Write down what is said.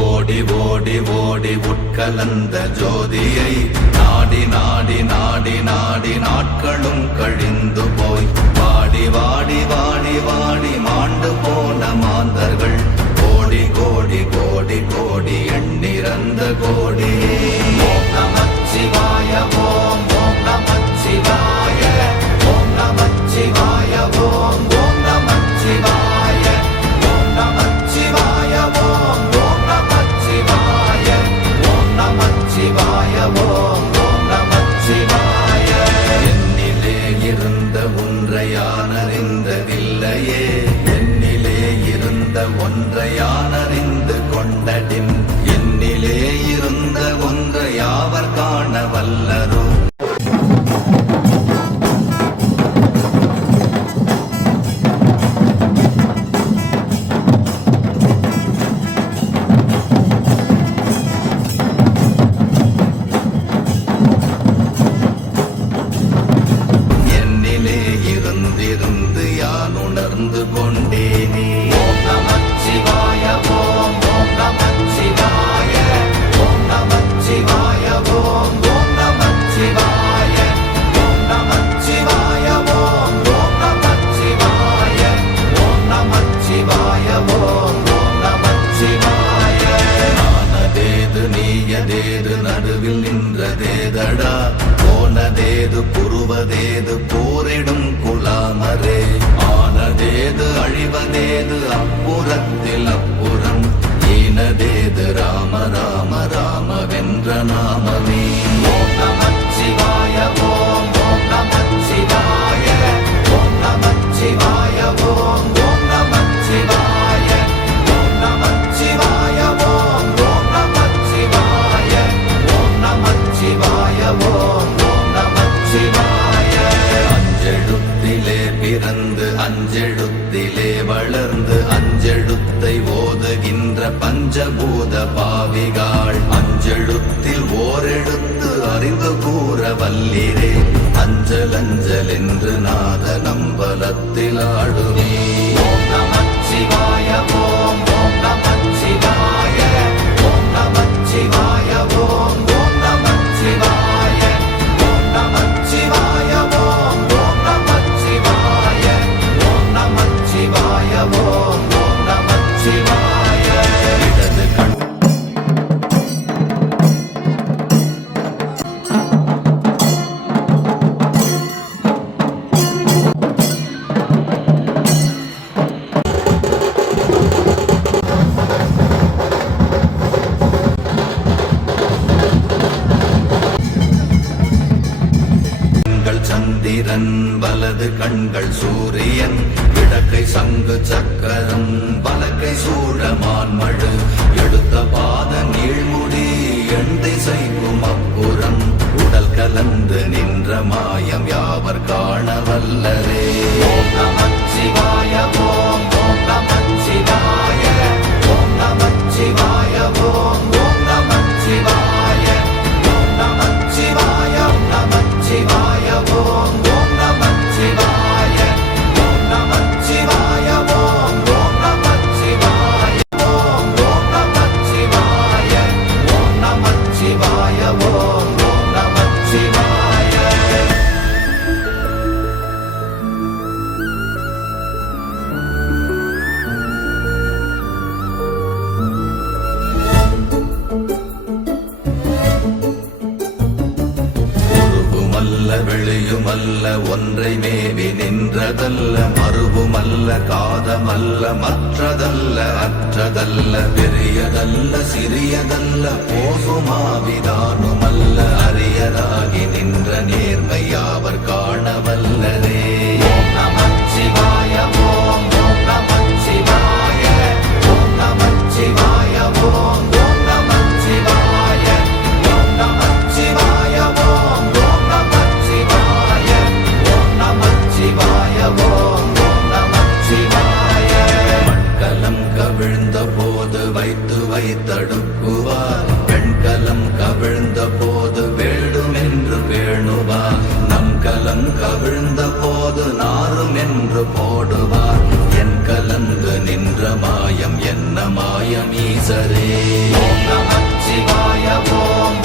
ஓடி ஓடி ஓடி உட்கலந்த ஜோதியை நாடி நாடி நாடி நாடி நாட்களும் கழிந்து போய் வாடி வாடி வாடி வாடி மாண்டு போன மாந்தர்கள் கோடி கோடி கோடி கோடி எண்ணிறந்த கோடி. ஓம் நமச்சிவாய ஓம் ஓம் நமச்சிவாய ஓம் நமச்சிவாய ஓம் ஓம் நமச்சிவாய ஓம் நமச்சிவாய ஓம் ஓம் நமச்சிவாய ஓம் நமச்சிவாய ஓம் ஓம் நமச்சிவாய. என்னிலே இருந்த ஒன்றை யான் அறிந்ததில்லையே, என்னிலே இருந்த ஒன்றை யான் அறிந்து கொண்டடின், என்னிலே இருந்த ஒன்றை யாவர் காண வல்லரோ. நடுவில் நின்றதேதடா போனதேது புருவதேது போரிடும் குலாமரே, ஆனதேது அழிவதேது அப்புறத்தில் அப்புறம், ஈனதேது ராம ராம ராம வென்ற நாமமே. ஓம் நமச்சிவாய ஓம் ஓம் நமச்சிவாய ஓம் நமச்சிவாய ஓம் ஓம் நமச்சிவாய ஓம் நமச்சிவாய ஓம் ஓம் நமச்சிவாய ஓம் நமச்சிவாய ஓம் ஓம் நமச்சிவாய. அஞ்செழுத்திலே பிறந்து அஞ்செழுத்திலே வளர்ந்து அஞ்செழுத்தை ஓதுகின்ற பஞ்சபூத பாவிகாள், அஞ்செழுத்தில் ஓரெழுத்து அறிந்து கூற வல்லிரே, அஞ்சல் அஞ்சல் என்று நாத நம்பலத்தில் ஆடுமே. ஓம் நமச்சிவாய ஓம் ஓம் நமச்சிவாய ஓம் நமச்சிவாய ஓம் ஓம் நமச்சிவாய ஓம் நமச்சிவாய ஓம் ஓம் நமச்சிவாய ஓம் நமச்சிவாய ஓம் ஓம் நமச்சிவாய. இடது கண் சந்திரன் வலது கண்கள் சூரியன், இடக்கை சங்கு சக்கரம் வலக்கை சூழமான்மழு, எடுத்த பாத நீழ்முடி எண் திசைக்கும் அப்புறம், உடல் கலந்து நின்ற மாயம் யாவர் காண வல்லரே. ஓம் நமச்சிவாய ஓம் ஓம் நமச்சிவாய ஓம் நமச்சிவாய ஓம் ஓம் நமச்சிவாய ஓம் நமச்சிவாய நமச்சிவாய ஓம் ஓம் நமச்சிவாய ஓம் நமச்சிவாய ஓம் ஓம் நமச்சிவாய ஓம் ஓம் நமச்சிவாய ஓம் நமச்சிவாய ஓம் ஓம் நமச்சிவாய. வெளியுமல்ல ஒன்றை மேவி நின்றதல்ல, மறுவுமல்ல காதமல்ல மற்றதல்ல அற்றதல்ல, பெரியதல்ல சிறியதல்ல போசுமாவிதானுமல்ல, அரியராகி நின்ற நேர்மை யாவர் காண வல்லரே. ஓம் நமச்சிவாய ஓம் ஓம் நமச்சிவாய ஓம் நமச்சிவாய ஓம் ஓம் நமச்சிவாய ஓம் நமச்சிவாய ஓம் ஓம் நமச்சிவாய ஓம் நமச்சிவாய ஓம் ஓம் நமச்சிவாய. மண்கலம் கவிழ்ந்த போது வைத்து வைத்தடுக்குவார், பெண்கலம் கவிழ்ந்த போது வேண்டுமென்று வேணுவார், நம் கலம் கவிழ்ந்த போது நாரும் என்று போடுவார் என் கலந்து நின்ற மாயம் என்ன மாயம் ஈசரே. ஓம் நமச்சிவாய ஓம்